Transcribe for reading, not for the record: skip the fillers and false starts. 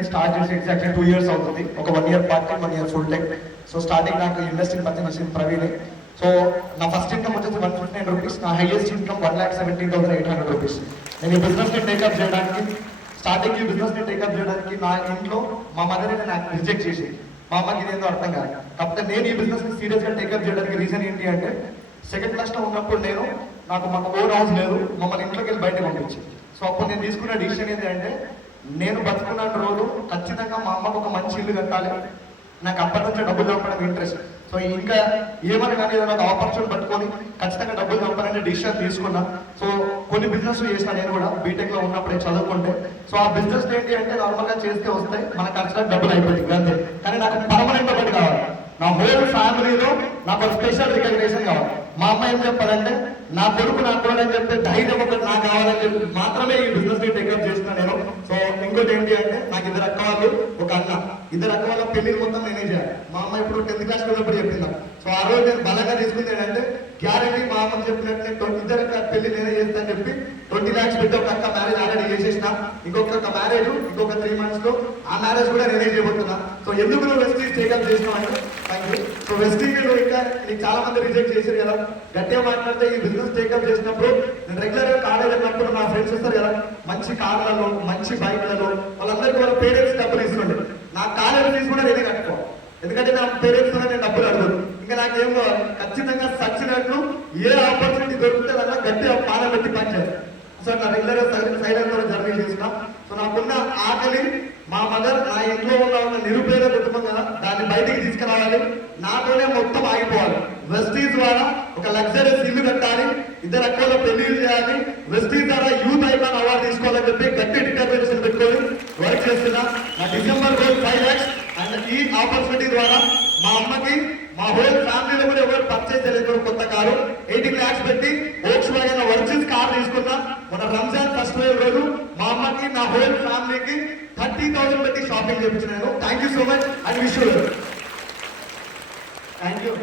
అనేది స్టార్ట్ చేసి exactly 2 years అవుతుంది. ఒక 1 year part time, 1 year full time. So starting నాకు ఇన్వెస్టింగ్ పర్సన్ వచ్చింది ప్రవీణ్. సో నా ఫస్ట్ ఇన్కమ్ వచ్చేసి 159 రూపీస్, నా హైయెస్ట్ ఇన్కమ్ 1,17,800 రూపీస్. నేను ఈ బిజినెస్ని టేకప్ చేయడానికి, స్టార్టింగ్ ఈ బిజినెస్ని టేకప్ చేయడానికి నా ఇంట్లో మా మదర్ నాకు రిజెక్ట్ చేసి, మా అమ్మకి ఇదేందో అర్థం కాదు. కాకపోతే నేను ఈ బిజినెస్ని సీరియస్గా టేకప్ చేయడానికి రీజన్ ఏంటి అంటే, సెకండ్ క్లాస్లో ఉన్నప్పుడు నాకు మాకు ఓన్ హౌస్ లేదు, మమ్మల్ని ఇంట్లోకి వెళ్ళి బయటకు పంపించి. సో అప్పుడు నేను తీసుకున్న డిసిషన్ ఏంటి అంటే, నేను బతుకున్న రోజు ఖచ్చితంగా మా అమ్మకు ఒక మంచి ఇల్లు కట్టాలి, నాకు అప్పటి నుంచి డబ్బులు చంపడం ఇంట్రెస్ట్. సో ఇంకా ఏమని కానీ ఏదైనా ఒక ఆపర్చునిటీ పట్టుకొని ఖచ్చితంగా డబ్బులు చంపాలనే డిసిషన్ తీసుకున్నా. సో కొన్ని బిజినెస్ చేసిన నేను కూడా బీటెక్లో ఉన్నప్పుడే చదువుకుంటే. సో ఆ బిజినెస్ ఏంటి అంటే నార్మల్గా చేస్తే వస్తాయి, మన ఖర్చులకు డబ్బులు అయిపోతుంది అంతే. కానీ నాకు పర్మనెంట్ ఒకటి కావాలి, నా హోల్ ఫ్యామిలీలో నాకు ఒక స్పెషల్ రికగ్నేషన్ కావాలి. మా అమ్మ ఏం చెప్పాలంటే, నా కొడుకు నా కొడుకు అని చెప్తే ధైర్యం ఒకటి నాకు కావాలని చెప్పి మాత్రమే ఈ బిజినెస్ ని టేకప్ చేస్తున్నా నేను. సో ఇంకోటి ఏంటి అంటే, నాకు 2 అక్క వాళ్ళు, ఒక అన్న. 2 అక్క వాళ్ళ పెళ్లి మొత్తం నేనే చేయాలి. మా అమ్మ ఇప్పుడు 10th క్లాస్ ఉన్నప్పుడు చెప్పిందా. సో ఆ రోజు నేను బలంగా తీసుకుంది ఏంటంటే, గ్యారెంటీ మా అమ్మ చెప్పినట్లే 2 పెళ్లి నేనే చేస్తా అని చెప్పి 20 lakhs పెట్టి ఒక అక్క మ్యారేజ్ ఆల్రెడీ చేసేసిన. ఇంకొక మ్యారేజ్ ఇంకొక 3 months లో ఆ మ్యారేజ్ కూడా నేనే చేయబోతున్నా. సో ఎందుకు నువ్వు వెస్టీజ్ టేకప్ చేసినావు అంటే, థ్యాంక్ యూ. సో వెస్టీజ్ ఇంకా నీకు చాలా మంది రిజెక్ట్ చేశారు కదా, గట్టిగా మాట్లాడితే ఈ బిజినెస్ టేకప్ చేసినప్పుడు నేను రెగ్యులర్ గా కాలేజ్ వెళ్ళినప్పుడు నా ఫ్రెండ్స్ వస్తారు కదా, మంచి కార్లలో, మంచి బైక్లలో, వాళ్ళందరికీ వాళ్ళ పేరెంట్స్ డబ్బులు ఇస్తుండే. నా కాలేజ్ ఫీజు కూడా నేనే కట్టుకోవాలి, ఎందుకంటే నా పేరెంట్స్ కూడా నేను డబ్బులు అడగదు. ఇంకా నాకేం ఖచ్చితంగా సచ్చినట్లు ఏ ఆపర్చునిటీ దొరికితే అలా గట్టిగా పాన పెట్టి పనిచేయాలి. సో నా రెగ్యులర్ సైలెంట్ తో జర్నీ చేసిన. సో నాకున్న ఆకలి, మా మదర్ నా ఇంట్లో ఉన్న నిరుపేద కుటుంబం కదా, దాన్ని బయటికి తీసుకురావాలి, నాతోనే మొత్తం ఆగిపోవాలి. వెస్టీజ్ ద్వారా ఒక లగ్జరీస్ ఇల్లు కట్టాలి, 2 అక్కల పెళ్లిళ్ళు చేయాలి, వెస్టీజ్ ద్వారా యూత్ ఐకాన్ అవార్డు తీసుకోవాలని చెప్పి గట్టి డిటర్మినేషన్ పెట్టుకొని వర్క్ చేస్తున్నా. నా డిసెంబర్ గోల్ 5 lakhs. అండ్ ఈ ఆపర్చునిటీ ద్వారా మా అమ్మకి, మా హోల్ ఫ్యామిలీలో కూడా ఎవరు పర్చేజ్ చేయలేదు కొత్త కారు, 18 lakhs పెట్టి వోక్స్‌వ్యాగన్ వర్సెస్ కార్ తీసుకున్నా. మన రంజాన్ ఫస్ట్ వేవ్ రోజు మా అమ్మకి, నా హోల్ ఫ్యామిలీకి 30,000 పెట్టి షాపింగ్ చేయించినాను. Thank you so much and wish you. Thank you.